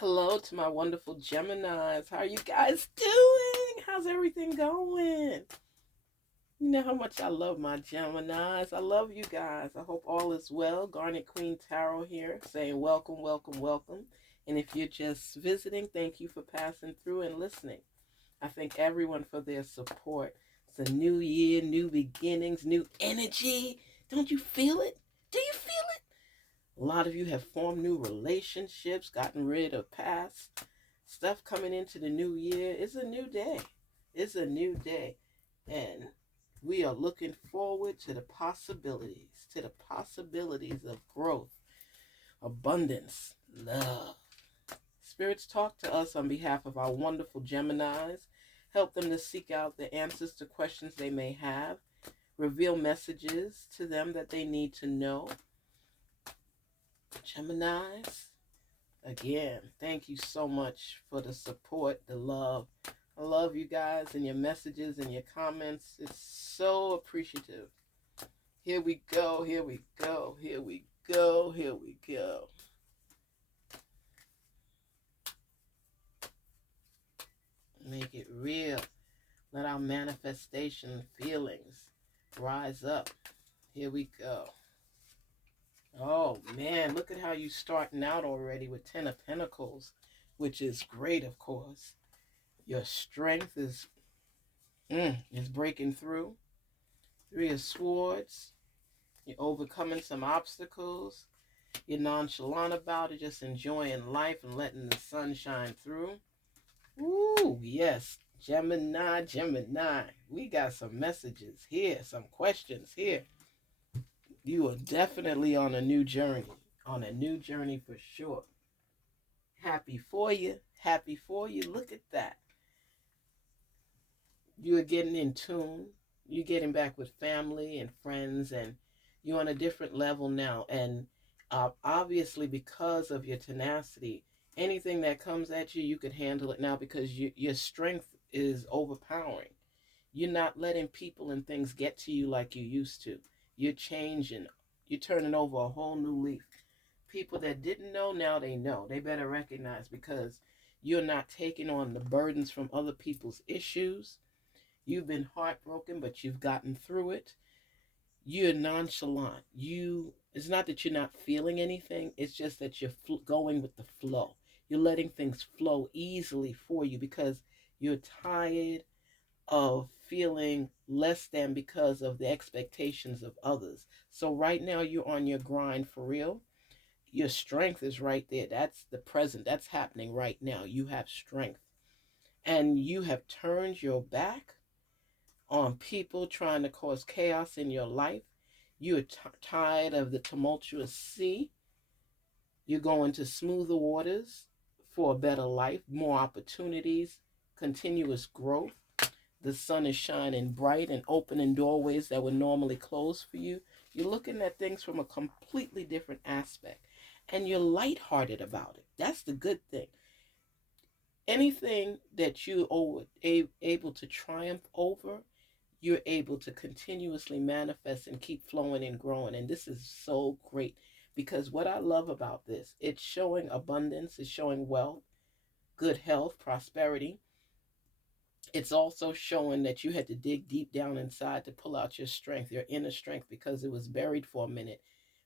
Hello to my wonderful Geminis. How are you guys doing? How's everything going? You know how much I love my Geminis. I love you guys. I hope all is well. Garnetqueentarot here saying welcome, welcome, welcome. And if you're just visiting, thank you for passing through and listening. I thank everyone for their support. It's a new year, new beginnings, new energy. Don't you feel it? Do you feel it? A lot of you have formed new relationships, gotten rid of past stuff coming into the new year. It's a new day. It's a new day. And we are looking forward to the possibilities of growth, abundance, love. Spirits talk to us on behalf of our wonderful Geminis. Help them to seek out the answers to questions they may have. Reveal messages to them that they need to know. Geminis, again, thank you so much for the support, the love. I love you guys and your messages and your comments. It's so appreciative. Here we go, here we go, here we go, here we go. Make it real. Let our manifestation feelings rise up. Here we go. Oh man, look at how you starting out already with 10 of Pentacles, which is great, of course. Your strength is breaking through. 3 of Swords. You're overcoming some obstacles. You're nonchalant about it, just enjoying life and letting the sun shine through. Ooh, yes. Gemini, Gemini. We got some messages here, some questions here. You are definitely on a new journey. On a new journey for sure. Happy for you. Happy for you. Look at that. You're getting in tune. You're getting back with family and friends, and you're on a different level now. And obviously, because of your tenacity, anything that comes at you, you could handle it now because your strength is overpowering. You're not letting people and things get to you like you used to. You're changing. You're turning over a whole new leaf. People that didn't know, now they know. They better recognize because you're not taking on the burdens from other people's issues. You've been heartbroken, but you've gotten through it. You're nonchalant. It's not that you're not feeling anything. It's just that you're going with the flow. You're letting things flow easily for you because you're tired of feeling less than because of the expectations of others. So right now you're on your grind for real. Your strength is right there. That's the present. That's happening right now. You have strength. And you have turned your back on people trying to cause chaos in your life. You're tired of the tumultuous sea. You're going to smoother waters for a better life, more opportunities, continuous growth. The sun is shining bright and opening doorways that would normally close for you. You're looking at things from a completely different aspect. And you're lighthearted about it. That's the good thing. Anything that you are able to triumph over, you're able to continuously manifest and keep flowing and growing. And this is so great because what I love about this, it's showing abundance, it's showing wealth, good health, prosperity. It's also showing that you had to dig deep down inside to pull out your strength, your inner strength, because it was buried for a minute,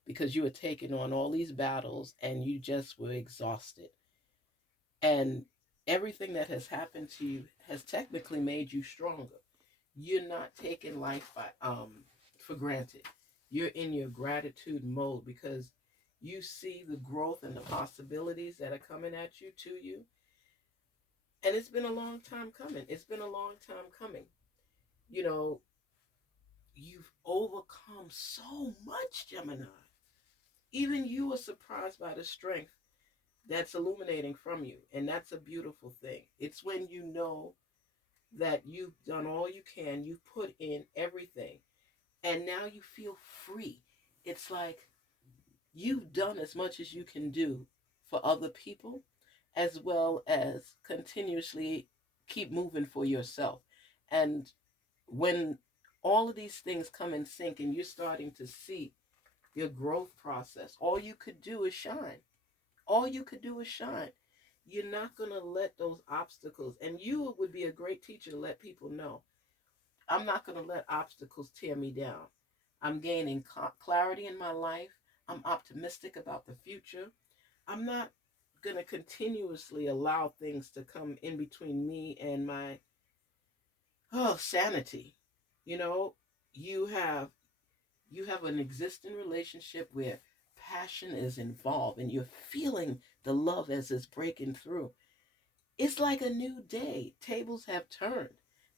because you were taking on all these battles and you just were exhausted. And everything that has happened to you has technically made you stronger. You're not taking life for granted. You're in your gratitude mode because you see the growth and the possibilities that are coming at you, to you. And it's been a long time coming. It's been a long time coming. You know, you've overcome so much, Gemini. Even you are surprised by the strength that's illuminating from you. And that's a beautiful thing. It's when you know that you've done all you can, you've put in everything, and now you feel free. It's like you've done as much as you can do for other people, as well as continuously keep moving for yourself. And when all of these things come in sync and you're starting to see your growth process, all you could do is shine. All you could do is shine. You're not going to let those obstacles, and you would be a great teacher to let people know, I'm not going to let obstacles tear me down. I'm gaining clarity in my life. I'm optimistic about the future. I'm not going to continuously allow things to come in between me and my sanity. You know, you have you have an existing relationship where passion is involved and you're feeling the love as it's breaking through. It's like a new day. Tables have turned.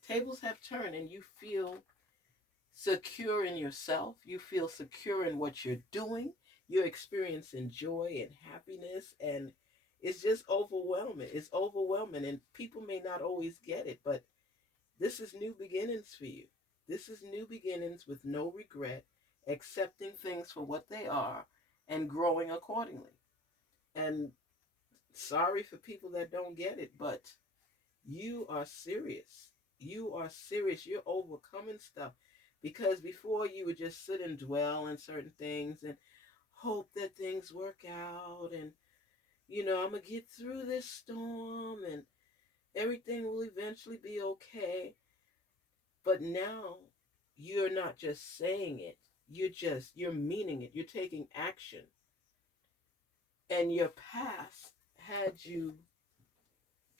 Tables have turned, and you feel secure in yourself. You feel secure in what you're doing. You're experiencing joy and happiness, and it's just overwhelming. It's overwhelming, and people may not always get it, but this is new beginnings for you. This is new beginnings with no regret, accepting things for what they are and growing accordingly. And sorry for people that don't get it, but you are serious. You are serious. You're overcoming stuff. Because before you would just sit and dwell on certain things and hope that things work out and, I'm going to get through this storm and everything will eventually be okay. But now you're not just saying it. You're meaning it. You're taking action. And your past had you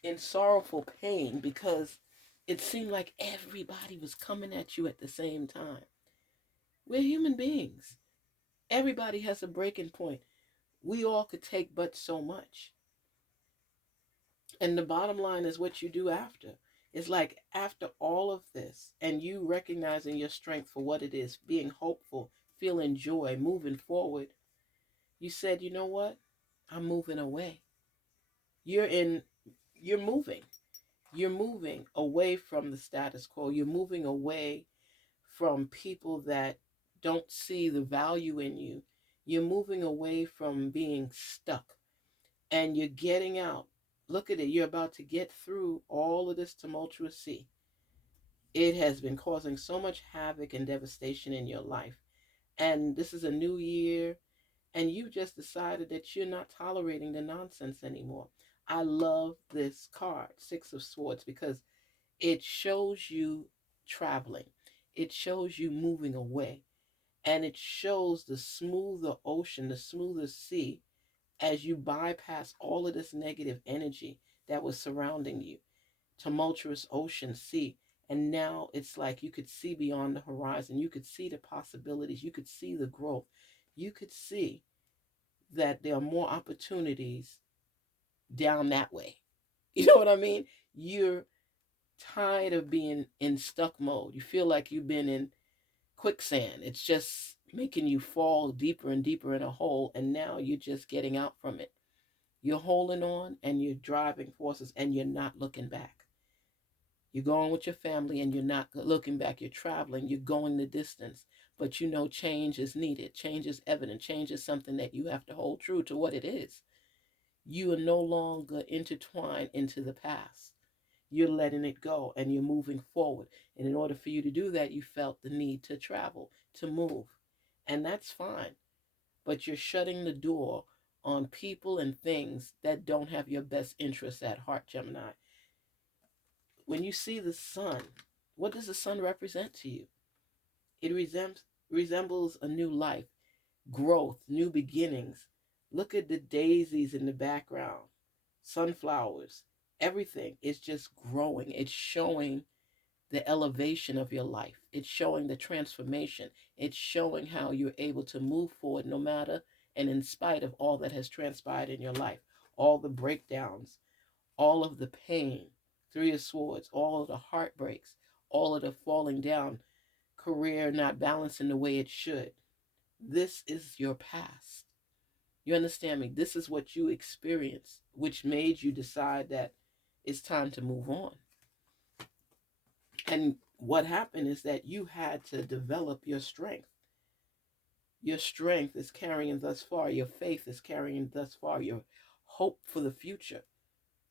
in sorrowful pain because it seemed like everybody was coming at you at the same time. We're human beings. Everybody has a breaking point. We all could take but so much. And the bottom line is what you do after. It's like after all of this and you recognizing your strength for what it is, being hopeful, feeling joy, moving forward, you said, you know what? I'm moving away. You're in, you're moving. You're moving away from the status quo. You're moving away from people that don't see the value in you. You're moving away from being stuck and you're getting out. Look at it. You're about to get through all of this tumultuous sea. It has been causing so much havoc and devastation in your life. And this is a new year, and you just decided that you're not tolerating the nonsense anymore. I love this card, Six of Swords, because it shows you traveling. It shows you moving away. And it shows the smoother ocean, the smoother sea, as you bypass all of this negative energy that was surrounding you. Tumultuous ocean, sea. And now it's like you could see beyond the horizon. You could see the possibilities. You could see the growth. You could see that there are more opportunities down that way. You know what I mean? You're tired of being in stuck mode. You feel like you've been in quicksand. It's just making you fall deeper and deeper in a hole, and now you're just getting out from it. You're holding on and you're driving forces and you're not looking back. You're going with your family and you're not looking back. You're traveling, you're going the distance, but you know change is needed. Change is evident. Change is something that you have to hold true to what it is. You are no longer intertwined into the past. You're letting it go and you're moving forward. And in order for you to do that, you felt the need to travel, to move. And that's fine. But you're shutting the door on people and things that don't have your best interests at heart, Gemini. When you see the sun, what does the sun represent to you? It resembles a new life, growth, new beginnings. Look at the daisies in the background, sunflowers. Everything is just growing. It's showing the elevation of your life. It's showing the transformation. It's showing how you're able to move forward no matter and in spite of all that has transpired in your life, all the breakdowns, all of the pain, Three of Swords, all of the heartbreaks, all of the falling down, career not balancing the way it should. This is your past. You understand me? This is what you experienced, which made you decide that it's time to move on. And what happened is that you had to develop your strength. Your strength is carrying thus far. Your faith is carrying thus far. Your hope for the future.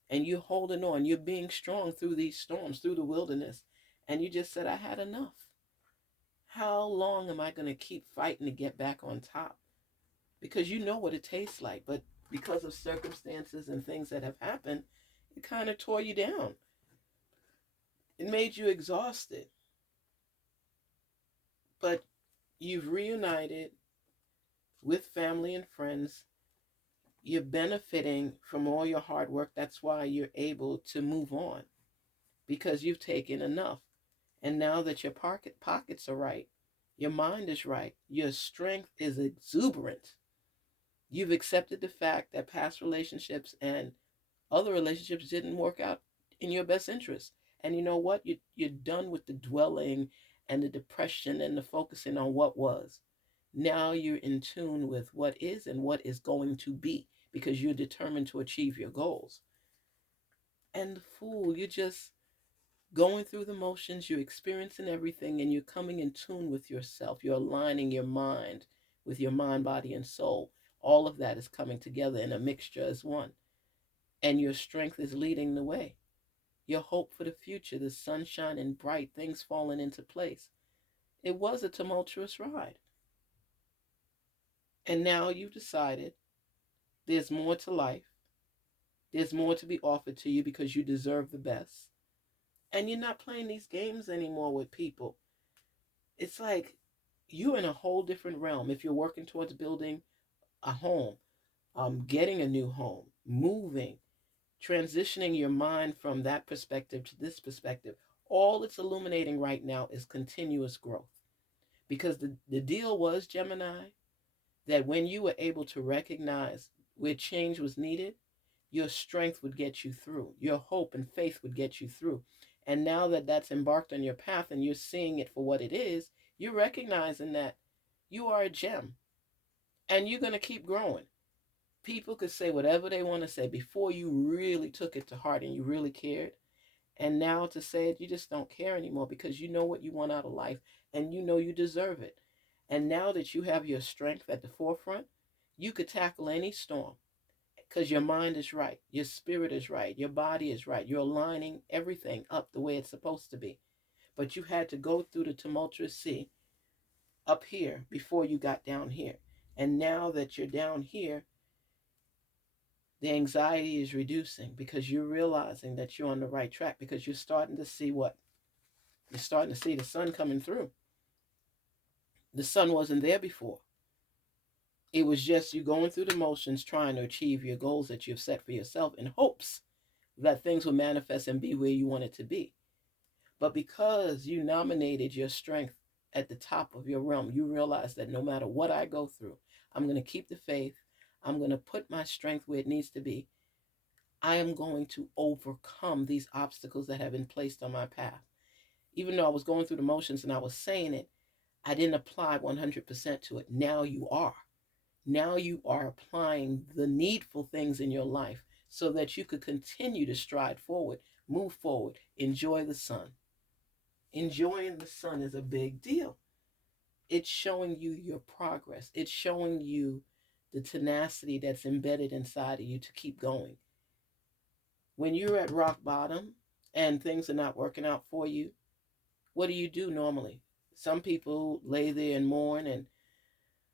And you're holding on. You're being strong through these storms, through the wilderness. And you just said, I had enough. How long am I going to keep fighting to get back on top? Because you know what it tastes like. But because of circumstances and things that have happened, it kind of tore you down. It made you exhausted. But you've reunited with family and friends. You're benefiting from all your hard work. That's why you're able to move on, because you've taken enough. And now that your pockets are right, your mind is right, your strength is exuberant. You've accepted the fact that past relationships and other relationships didn't work out in your best interest. And you know what? You're done with the dwelling and the depression and the focusing on what was. Now you're in tune with what is and what is going to be, because you're determined to achieve your goals. And the Fool, you're just going through the motions, you're experiencing everything, and you're coming in tune with yourself. You're aligning your mind with your mind, body, and soul. All of that is coming together in a mixture as one. And your strength is leading the way. Your hope for the future, the sunshine and bright things falling into place. It was a tumultuous ride. And now you've decided there's more to life. There's more to be offered to you because you deserve the best. And you're not playing these games anymore with people. It's like you're in a whole different realm. If you're working towards building a home, getting a new home, moving, transitioning your mind from that perspective to this perspective, all it's illuminating right now is continuous growth. Because the deal was, Gemini, that when you were able to recognize where change was needed, your strength would get you through. Your hope and faith would get you through. And now that that's embarked on your path and you're seeing it for what it is, you're recognizing that you are a gem and you're going to keep growing. People could say whatever they want to say before you really took it to heart and you really cared. And now to say it, you just don't care anymore because you know what you want out of life and you know you deserve it. And now that you have your strength at the forefront, you could tackle any storm because your mind is right, your spirit is right, your body is right. You're aligning everything up the way it's supposed to be. But you had to go through the tumultuous sea up here before you got down here. And now that you're down here, the anxiety is reducing because you're realizing that you're on the right track, because you're starting to see what? You're starting to see the sun coming through. The sun wasn't there before. It was just you going through the motions trying to achieve your goals that you've set for yourself in hopes that things will manifest and be where you want it to be. But because you nominated your strength at the top of your realm, you realize that no matter what I go through, I'm going to keep the faith. I'm going to put my strength where it needs to be. I am going to overcome these obstacles that have been placed on my path. Even though I was going through the motions and I was saying it, I didn't apply 100% to it. Now you are. Now you are applying the needful things in your life so that you could continue to stride forward, move forward, enjoy the sun. Enjoying the sun is a big deal. It's showing you your progress. It's showing you the tenacity that's embedded inside of you to keep going. When you're at rock bottom and things are not working out for you, what do you do normally? Some people lay there and mourn and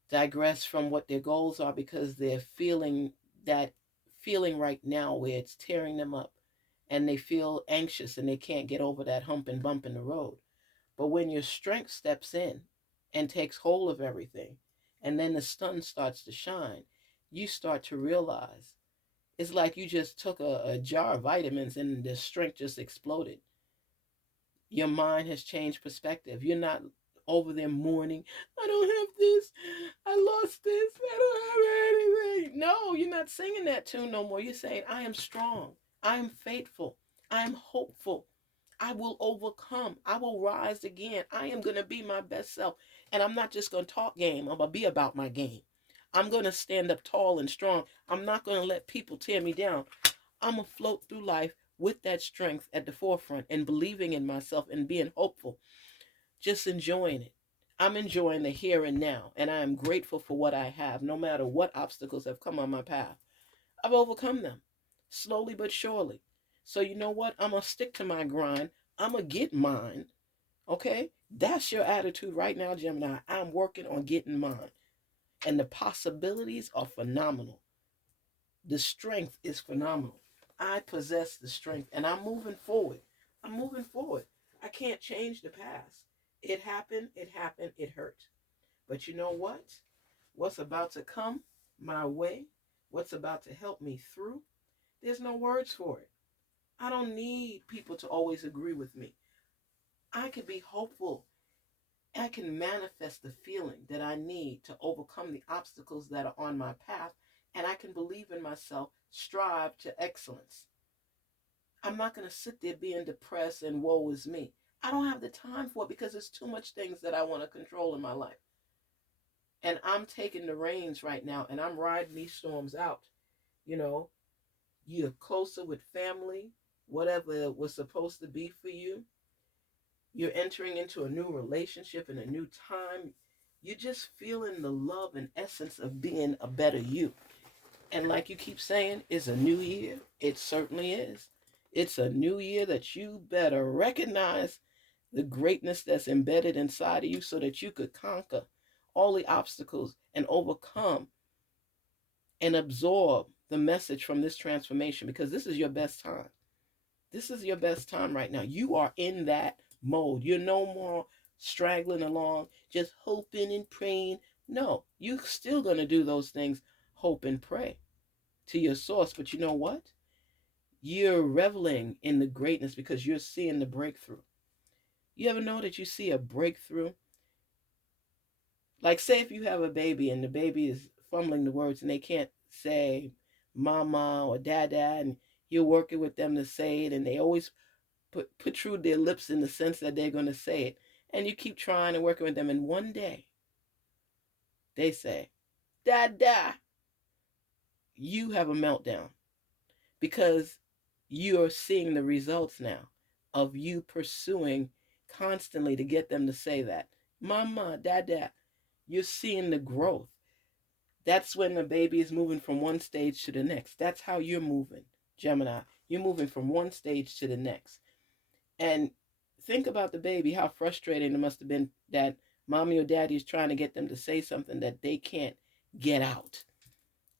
digress from what their goals are because they're feeling that feeling right now where it's tearing them up and they feel anxious and they can't get over that hump and bump in the road. But when your strength steps in and takes hold of everything, and then the sun starts to shine, you start to realize it's like you just took a jar of vitamins and the strength just exploded. Your mind has changed perspective. You're not over there mourning, I don't have this, I lost this, I don't have anything. No, you're not singing that tune no more. You're saying, I am strong, I am faithful, I am hopeful, I will overcome, I will rise again, I am going to be my best self. And I'm not just going to talk game, I'm going to be about my game. I'm going to stand up tall and strong. I'm not going to let people tear me down. I'm going to float through life with that strength at the forefront and believing in myself and being hopeful, just enjoying it. I'm enjoying the here and now, and I am grateful for what I have, no matter what obstacles have come on my path. I've overcome them, slowly but surely. So you know what? I'm going to stick to my grind. I'm going to get mine, okay? That's your attitude right now, Gemini. I'm working on getting mine, and the possibilities are phenomenal. The strength is phenomenal. I possess the strength and I'm moving forward. I'm moving forward. I can't change the past. It happened, it hurt. But you know what? What's about to come my way, what's about to help me through, there's no words for it. I don't need people to always agree with me. I can be hopeful. I can manifest the feeling that I need to overcome the obstacles that are on my path, and I can believe in myself, strive to excellence. I'm not going to sit there being depressed and woe is me. I don't have the time for it because there's too much things that I want to control in my life. And I'm taking the reins right now and I'm riding these storms out. You know, you're closer with family, whatever was supposed to be for you. You're entering into a new relationship in a new time. You're just feeling the love and essence of being a better you. And like you keep saying, it's a new year. It certainly is. It's a new year that you better recognize the greatness that's embedded inside of you so that you could conquer all the obstacles and overcome and absorb the message from this transformation, because this is your best time. This is your best time right now. You are in that mode. You're no more straggling along, just hoping and praying. No, you're still going to do those things, hope and pray to your source. But you know what? You're reveling in the greatness because you're seeing the breakthrough. You ever know that you see a breakthrough? Like, say if you have a baby and the baby is fumbling the words and they can't say mama or dada, and you're working with them to say it, and they always protrude their lips in the sense that they're going to say it. And you keep trying and working with them, and one day they say, dada. You have a meltdown because you're seeing the results now of you pursuing constantly to get them to say that. Mama, dada. You're seeing the growth. That's when the baby is moving from one stage to the next. That's how you're moving, Gemini. You're moving from one stage to the next. And think about the baby, how frustrating it must have been that mommy or daddy is trying to get them to say something that they can't get out.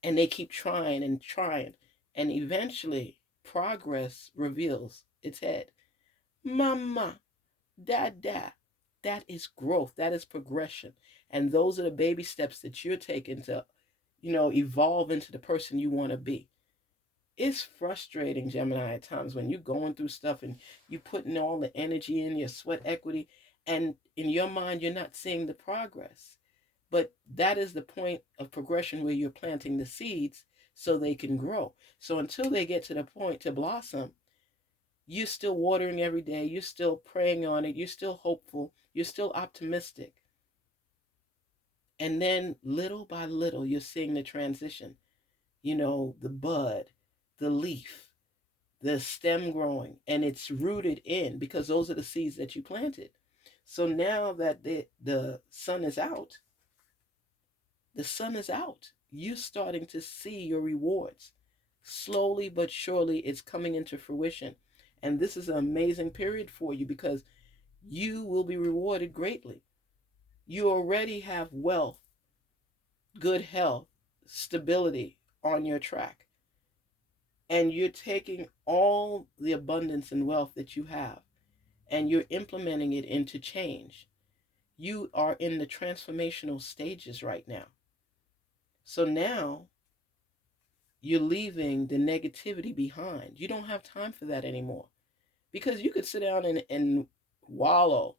And they keep trying and trying. And eventually, progress reveals its head. Mama, dada. That is growth. That is progression. And those are the baby steps that you're taking to, evolve into the person you want to be. It's frustrating, Gemini, at times when you're going through stuff and you're putting all the energy in, your sweat equity, and in your mind, you're not seeing the progress. But that is the point of progression where you're planting the seeds so they can grow. So until they get to the point to blossom, you're still watering every day. You're still praying on it. You're still hopeful. You're still optimistic. And then little by little, you're seeing the transition. The bud, the leaf, the stem growing, and it's rooted in because those are the seeds that you planted. So now that the sun is out, you're starting to see your rewards. Slowly but surely, it's coming into fruition. And this is an amazing period for you because you will be rewarded greatly. You already have wealth, good health, stability on your track. And you're taking all the abundance and wealth that you have and you're implementing it into change. You are in the transformational stages right now. So now you're leaving the negativity behind. You don't have time for that anymore because you could sit down and wallow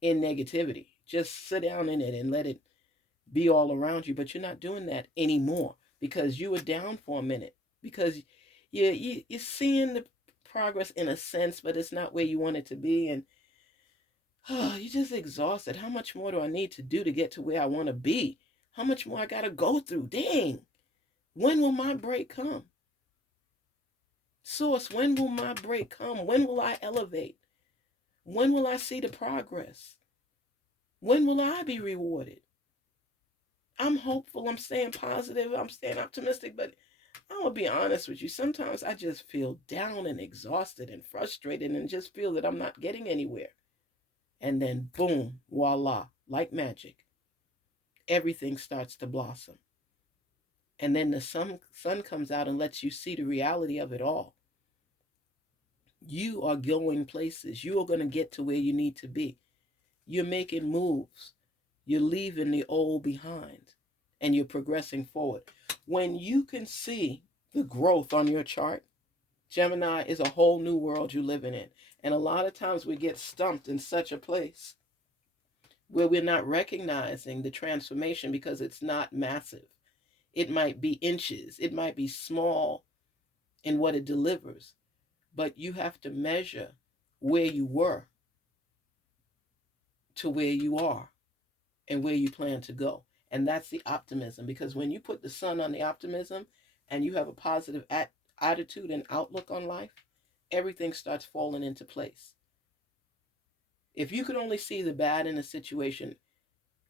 in negativity. Just sit down in it and let it be all around you. But you're not doing that anymore because you were down for a minute because you're seeing the progress in a sense, but it's not where you want it to be. And you're just exhausted. How much more do I need to do to get to where I want to be? How much more I got to go through? Dang. When will my break come? Source, when will my break come? When will I elevate? When will I see the progress? When will I be rewarded? I'm hopeful. I'm staying positive. I'm staying optimistic. But I'm going to be honest with you. Sometimes I just feel down and exhausted and frustrated and just feel that I'm not getting anywhere. And then boom, voila, like magic, everything starts to blossom. And then the sun comes out and lets you see the reality of it all. You are going places. You are going to get to where you need to be. You're making moves. You're leaving the old behind and you're progressing forward. When you can see the growth on your chart, Gemini is a whole new world you're living in. And a lot of times we get stumped in such a place where we're not recognizing the transformation because it's not massive. It might be inches, it might be small in what it delivers, but you have to measure where you were to where you are and where you plan to go. And that's the optimism, because when you put the sun on the optimism and you have a positive attitude and outlook on life, everything starts falling into place. If you could only see the bad in a situation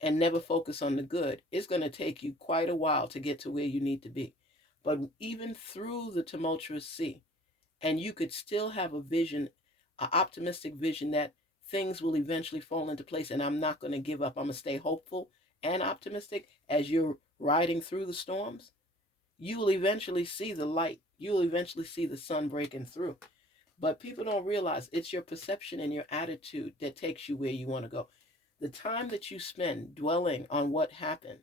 and never focus on the good, it's going to take you quite a while to get to where you need to be. But even through the tumultuous sea, and you could still have a vision, an optimistic vision that things will eventually fall into place and I'm not going to give up. I'm going to stay hopeful and optimistic as you're riding through the storms. You will eventually see the light. You will eventually see the sun breaking through. But people don't realize it's your perception and your attitude that takes you where you want to go. The time that you spend dwelling on what happened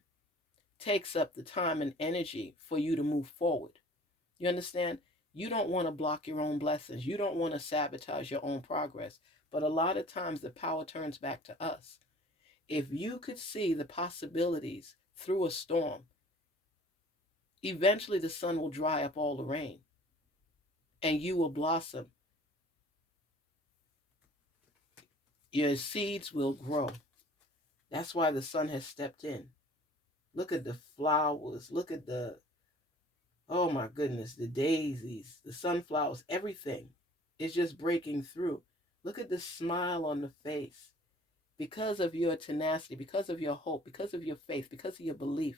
takes up the time and energy for you to move forward. You understand? You don't want to block your own blessings. You don't want to sabotage your own progress. But a lot of times the power turns back to us. If you could see the possibilities through a storm, eventually the sun will dry up all the rain and you will blossom. Your seeds will grow. That's why the sun has stepped in. Look at the flowers. Look at oh my goodness, the daisies, the sunflowers, everything is just breaking through. Look at the smile on the face. Because of your tenacity, because of your hope, because of your faith, because of your belief,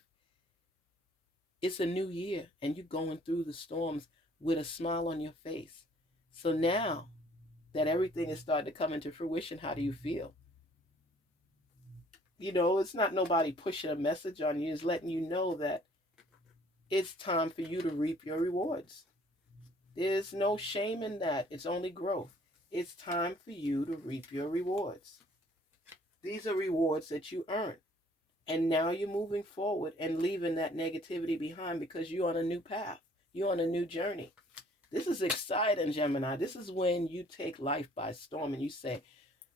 it's a new year and you're going through the storms with a smile on your face. So now that everything is starting to come into fruition, how do you feel? It's not nobody pushing a message on you. It's letting you know that it's time for you to reap your rewards. There's no shame in that. It's only growth. It's time for you to reap your rewards. These are rewards that you earn. And now you're moving forward and leaving that negativity behind because you're on a new path. You're on a new journey. This is exciting, Gemini. This is when you take life by storm and you say,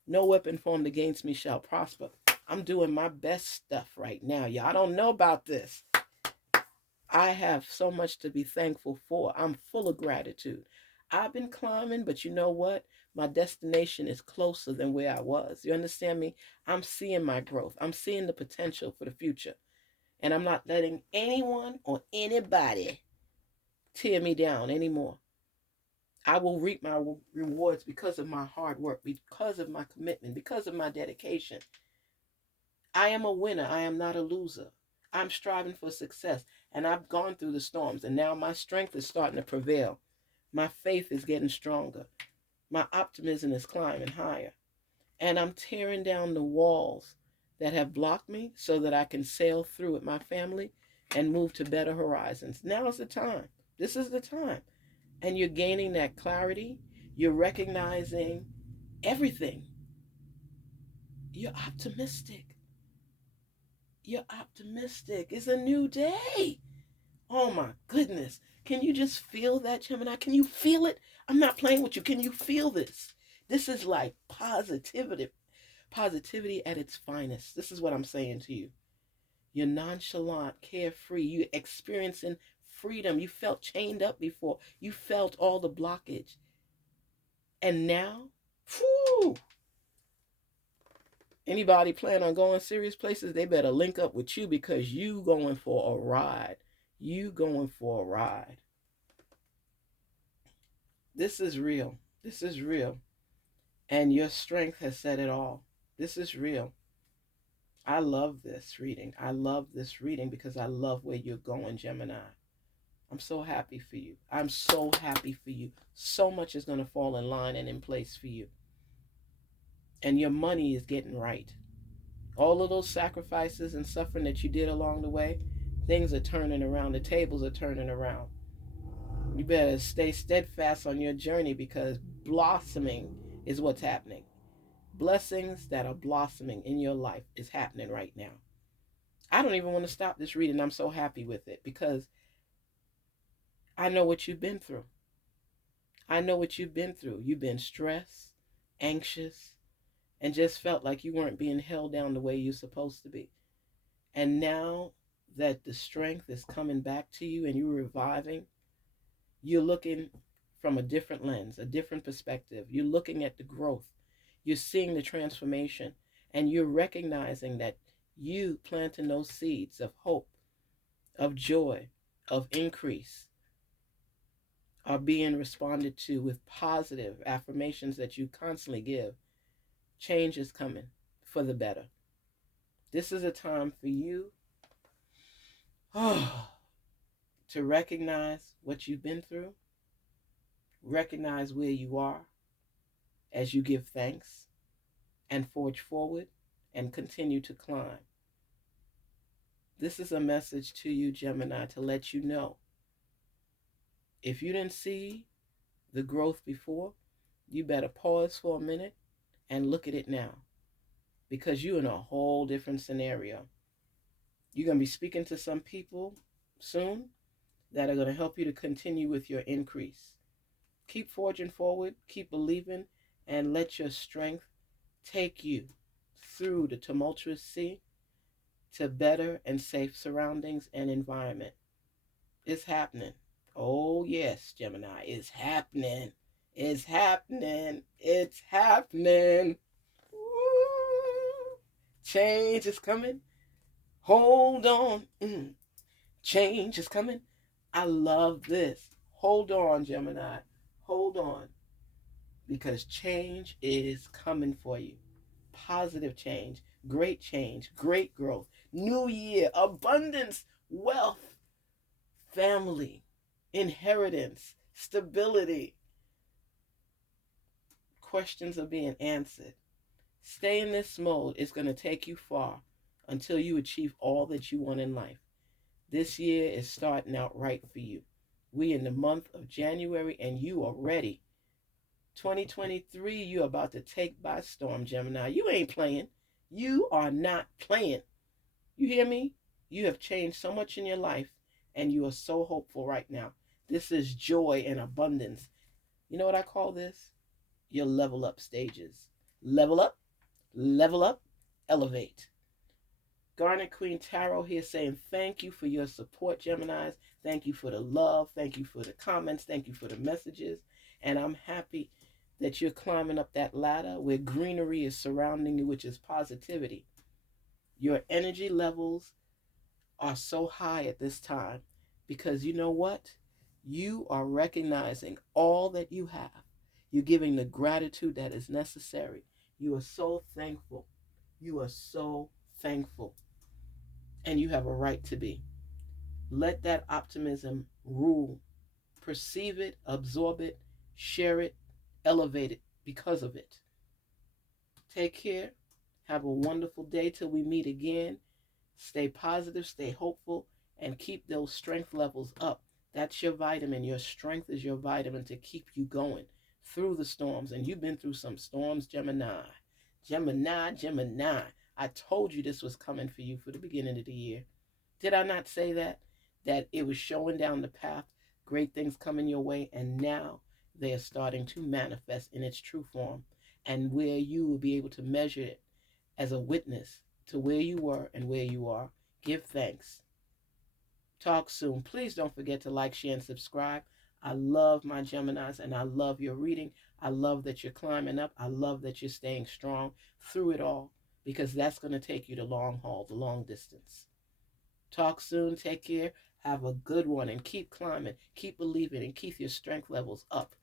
no weapon formed against me shall prosper. I'm doing my best stuff right now. Y'all don't know about this. I have so much to be thankful for. I'm full of gratitude. I've been climbing, but you know what? My destination is closer than where I was. You understand me? I'm seeing my growth. I'm seeing the potential for the future. And I'm not letting anyone or anybody tear me down anymore. I will reap my rewards because of my hard work, because of my commitment, because of my dedication. I am a winner. I am not a loser. I'm striving for success. And I've gone through the storms. And now my strength is starting to prevail. My faith is getting stronger. My optimism is climbing higher. And I'm tearing down the walls that have blocked me so that I can sail through with my family and move to better horizons. Now is the time. This is the time. And you're gaining that clarity. You're recognizing everything. You're optimistic. You're optimistic. It's a new day. Oh my goodness. Can you just feel that, Gemini? Can you feel it? I'm not playing with you. Can you feel this? This is like positivity. Positivity at its finest. This is what I'm saying to you. You're nonchalant, carefree. You're experiencing freedom. You felt chained up before. You felt all the blockage. And now, whew, anybody plan on going serious places, they better link up with you because you going for a ride. You going for a ride. This is real. This is real. And your strength has said it all. This is real. I love this reading. I love this reading because I love where you're going, Gemini. I'm so happy for you. I'm so happy for you. So much is going to fall in line and in place for you. And your money is getting right. All of those sacrifices and suffering that you did along the way, Things are turning around. The tables are turning around. You better stay steadfast on your journey because blossoming is what's happening. Blessings that are blossoming in your life is happening right now. I don't even want to stop this reading. I'm so happy with it because I know what you've been through. I know what you've been through. You've been stressed, anxious, and just felt like you weren't being held down the way you're supposed to be. And now that the strength is coming back to you and you're reviving, you're looking from a different lens, a different perspective. You're looking at the growth. You're seeing the transformation, and you're recognizing that you planting those seeds of hope, of joy, of increase are being responded to with positive affirmations that you constantly give. Change is coming for the better. This is a time for you to recognize what you've been through, recognize where you are as you give thanks and forge forward and continue to climb. This is a message to you, Gemini, to let you know if you didn't see the growth before, you better pause for a minute and look at it now because you're in a whole different scenario. You're going to be speaking to some people soon that are going to help you to continue with your increase. Keep forging forward, keep believing, and let your strength take you through the tumultuous sea to better and safe surroundings and environment. It's happening. Oh, yes, Gemini, it's happening. It's happening. It's happening. Woo. Change is coming. Hold on. Change is coming. I love this. Hold on, Gemini. Hold on. Because change is coming for you. Positive change, great growth, new year, abundance, wealth, family, inheritance, stability. Questions are being answered. Stay in this mode. It's going to take you far until you achieve all that you want in life. This year is starting out right for you. We in the month of January and you are ready. 2023, you're about to take by storm, Gemini. You ain't playing. You are not playing. You hear me? You have changed so much in your life and you are so hopeful right now. This is joy and abundance. You know what I call this? Your level up stages. Level up, elevate. Garnetqueentarot here saying thank you for your support, Geminis. Thank you for the love. Thank you for the comments. Thank you for the messages. And I'm happy that you're climbing up that ladder where greenery is surrounding you, which is positivity. Your energy levels are so high at this time because you know what? You are recognizing all that you have. You're giving the gratitude that is necessary. You are so thankful. You are so thankful. And you have a right to be. Let that optimism rule. Perceive it, absorb it, share it, elevate it because of it. Take care. Have a wonderful day till we meet again. Stay positive, stay hopeful, and keep those strength levels up. That's your vitamin. Your strength is your vitamin to keep you going through the storms. And you've been through some storms, Gemini. Gemini. I told you this was coming for you for the beginning of the year. Did I not say that? That it was showing down the path, great things coming your way, and now they are starting to manifest in its true form. And where you will be able to measure it as a witness to where you were and where you are. Give thanks. Talk soon. Please don't forget to like, share, and subscribe. I love my Geminis and I love your reading. I love that you're climbing up. I love that you're staying strong through it all because that's going to take you the long haul, the long distance. Talk soon. Take care. Have a good one and keep climbing. Keep believing and keep your strength levels up.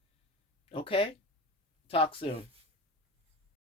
Okay? Talk soon.